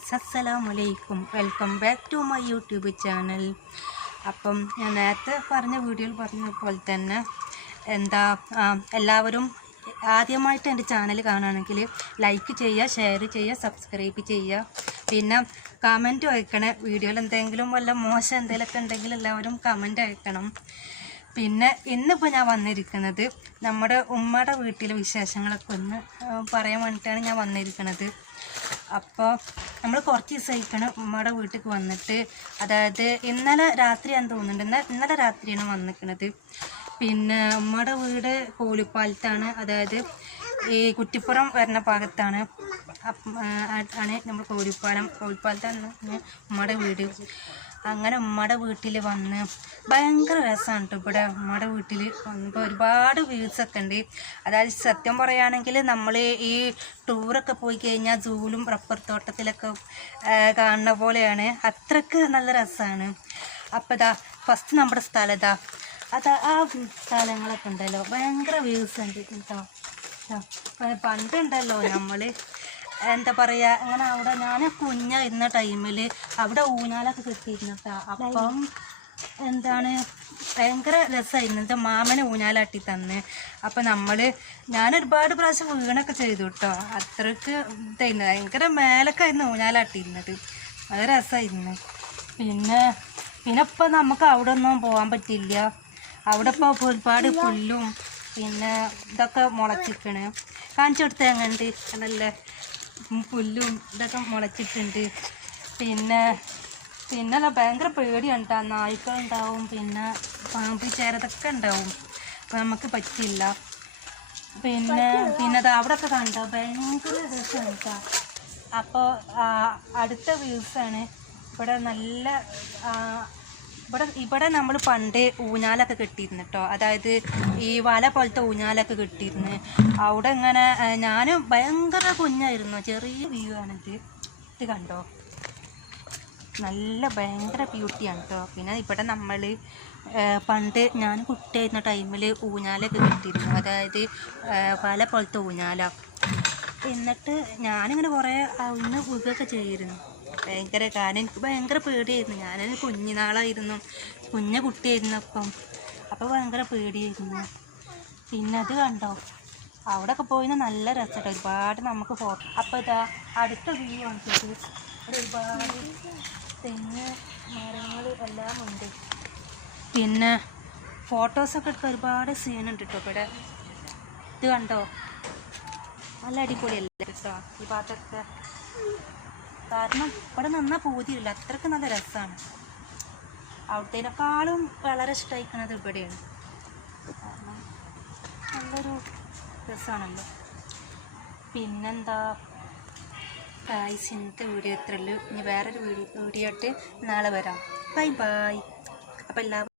Guys, അസ്സലാമലൈക്കും. Welcome back to my YouTube channel. അപ്പം ഞാൻ നേരത്തെ പറഞ്ഞ വീഡിയോയിൽ പറഞ്ഞ പോലെ തന്നെ എല്ലാവരും ആദ്യമായിട്ട് എൻ്റെ ചാനൽ കാണുകയാണെങ്കിൽ ലൈക്ക് ചെയ്യുക, ഷെയർ ചെയ്യുക, സബ്സ്ക്രൈബ് ചെയ്യുക. പിന്നെ കമൻറ്റ് അയക്കണേ. വീഡിയോയിൽ എന്തെങ്കിലും വല്ല മോശം എന്തെങ്കിലുമൊക്കെ ഉണ്ടെങ്കിൽ എല്ലാവരും കമൻറ്റ് അയക്കണം. പിന്നെ ഇന്നിപ്പോൾ ഞാൻ വന്നിരിക്കുന്നത് നമ്മുടെ ഉമ്മയുടെ വീട്ടിലെ വിശേഷങ്ങളൊക്കെ ഒന്ന് പറയാൻ വേണ്ടിയിട്ടാണ് ഞാൻ വന്നിരിക്കുന്നത്. അപ്പോൾ നമ്മൾ കുറച്ച് ദിവസമായിക്കണം ഉമ്മയുടെ വീട്ടിൽ വന്നിട്ട്. അതായത് ഇന്നലെ രാത്രിയാണെന്ന് തോന്നുന്നുണ്ട്, ഇന്നലെ രാത്രിയാണ് വന്നിരിക്കുന്നത്. പിന്നെ ഉമ്മയുടെ വീട് കോലിപ്പാലത്താണ്, അതായത് ഈ കുറ്റിപ്പുറം വരുന്ന ഭാഗത്താണ് ആണ് നമ്മൾ കോലിപ്പാലത്താണ് ഉമ്മയുടെ വീട്. അങ്ങനെ ഉമ്മയുടെ വീട്ടിൽ വന്ന് ഭയങ്കര രസമാണ് കേട്ടോ. ഇവിടെ ഉമ്മയുടെ വീട്ടിൽ വന്നപ്പോൾ ഒരുപാട് വ്യൂസൊക്കെ ഉണ്ട്. അതായത് സത്യം പറയുകയാണെങ്കിൽ നമ്മൾ ഈ ടൂറൊക്കെ പോയി കഴിഞ്ഞാൽ സൂലും റബ്ബർ തോട്ടത്തിലൊക്കെ കാണുന്ന പോലെയാണ്. അത്രയ്ക്ക് നല്ല രസമാണ്. അപ്പോൾ ഇതാ ഫസ്റ്റ് നമ്മുടെ സ്ഥലം ആ സ്ഥലങ്ങളൊക്കെ ഉണ്ടല്ലോ, ഭയങ്കര വ്യൂസ് ഉണ്ട് കേട്ടോ. പണ്ടുണ്ടല്ലോ നമ്മൾ എന്താ പറയുക, അങ്ങനെ അവിടെ ഞാൻ കുഞ്ഞായിരുന്ന ടൈമിൽ അവിടെ ഊഞ്ഞാലൊക്കെ കിട്ടിയിരുന്നു കേട്ടോ. അപ്പം ഭയങ്കര രസമായിരുന്നു. എൻ്റെ മാമനെ ഊഞ്ഞാലാട്ടി തന്ന്. അപ്പം ഞാൻ ഒരുപാട് പ്രാവശ്യം വീണൊക്കെ ചെയ്തു കേട്ടോ. അത്രയ്ക്ക് ഇതായിരുന്നു, ഭയങ്കര മേലൊക്കെ ആയിരുന്നു ഊഞ്ഞാലാട്ടിയിരുന്നത്. അത് രസമായിരുന്നു. പിന്നെ ഇപ്പം നമുക്ക് അവിടെ ഒന്നും പോകാൻ പറ്റില്ല. അവിടെ ഇപ്പോൾ ഒരുപാട് പുല്ലും പിന്നെ ഇതൊക്കെ മുളച്ചിക്കണ്. കാണിച്ചു കൊടുത്തത് എങ്ങനെയുണ്ട്, നല്ല പുല്ലും ഇതൊക്കെ മുളച്ചിട്ടുണ്ട്. പിന്നെ ഭയങ്കര പേടിയാണ് കേട്ടോ. നായ്ക്കളുണ്ടാവും, പിന്നെ പാമ്പ് ചേരതൊക്കെ ഉണ്ടാവും. അപ്പോൾ നമുക്ക് പറ്റില്ല. പിന്നെ അത് അവിടെയൊക്കെ കണ്ടോ, ഭയങ്കര രസമാണ് കേട്ടോ. അപ്പോൾ അടുത്ത വ്യൂസാണ് ഇവിടെ. നല്ല ഇവിടെ നമ്മൾ പണ്ട് ഊഞ്ഞാലൊക്കെ കെട്ടിയിരുന്നു കേട്ടോ. അതായത് ഈ വല പോലത്തെ ഊഞ്ഞാലൊക്കെ കെട്ടിയിരുന്നു. അവിടെ ഇങ്ങനെ ഞാൻ ഭയങ്കര കുഞ്ഞായിരുന്നു. ചെറിയ വ്യൂ ആണിത്. ഇത് കണ്ടോ, നല്ല ഭയങ്കര ബ്യൂട്ടിയാണ് കേട്ടോ. പിന്നെ ഇവിടെ നമ്മൾ പണ്ട് ഞാൻ കുട്ടിയായിരുന്ന ടൈമിൽ ഊഞ്ഞാലൊക്കെ കെട്ടിയിരുന്നു. അതായത് വല പോലത്തെ ഊഞ്ഞാല. എന്നിട്ട് ഞാനിങ്ങനെ കുറേ ഒന്ന് വീഴൊക്കെ ചെയ്തിരുന്നു. കാരണം എനിക്ക് ഭയങ്കര പേടിയായിരുന്നു. ഞാനൊരു കുഞ്ഞുനാളായിരുന്നു, കുട്ടിയായിരുന്നു. അപ്പോൾ ഭയങ്കര പേടിയായിരുന്നു. പിന്നെ അത് കണ്ടോ, അവിടെയൊക്കെ പോയിന്ന് നല്ല രസമായിട്ട് ഒരുപാട് നമുക്ക് ഫോട്ടോ. അപ്പോൾ ഇതാ അടുത്ത വ്യൂ കാണിച്ചിട്ട് അവിടെ ഒരുപാട് തെങ്ങ് മരങ്ങൾ എല്ലാം ഉണ്ട്. പിന്നെ ഫോട്ടോസൊക്കെ എടുത്ത് ഒരുപാട് സീനുണ്ട് കേട്ടോ ഇവിടെ. ഇത് കണ്ടോ, നല്ല അടിപൊളിയല്ലേ കേട്ടോ ഈ ഭാഗത്തൊക്കെ. കാരണം ഇവിടെ നിന്നാൽ പൂതിയില്ല, അത്രയ്ക്ക് നല്ല രസമാണ്. അവിടത്തേനേക്കാളും വളരെ ഇഷ്ടമായിരിക്കുന്നത് ഇവിടെയാണ്. കാരണം നല്ലൊരു രസമാണല്ലോ. പിന്നെന്താ ഗായ്സ്, ഇന്നത്തെ വീഡിയോ ഇത്രയുള്ളൂ. ഇനി വേറൊരു വീഡിയോ ആയിട്ട് നാളെ വരാം. ബൈ. അപ്പോൾ എല്ലാവരും